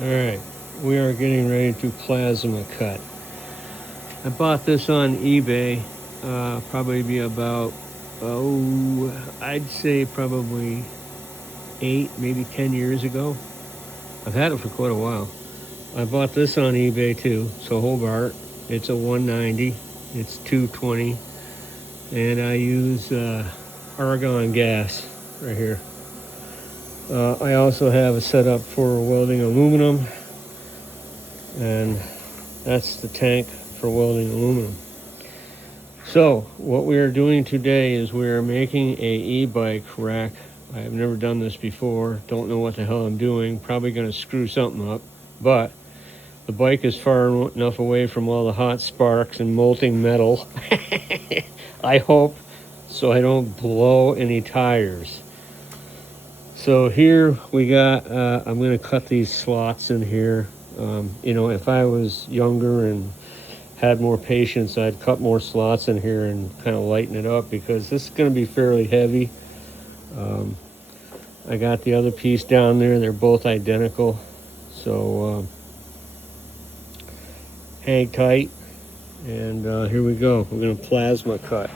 Alright, we are getting ready to plasma cut. I bought this on eBay, probably be about, I'd say probably 8, maybe 10 years ago. I've had it for quite a while. I bought this on eBay too, so Hobart. It's a 190, it's 220, and I use argon gas right here. I also have a setup for welding aluminum, and that's the tank for welding aluminum. So what we are doing today is we are making a e-bike rack. I have never done this before, don't know what the hell I'm doing, probably going to screw something up, but the bike is far enough away from all the hot sparks and molting metal, I hope, so I don't blow any tires. So here we got, I'm going to cut these slots in here. You know, if I was younger and had more patience, I'd cut more slots in here and kind of lighten it up, because this is going to be fairly heavy. I got the other piece down there. They're both identical. So hang tight, and here we go. We're going to plasma cut.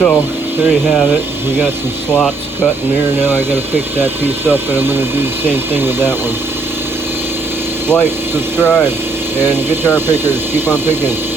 So there you have it. We got some slots cut in there. Now I got to fix that piece up, and I'm going to do the same thing with that one. Like, subscribe, and guitar pickers, keep on picking.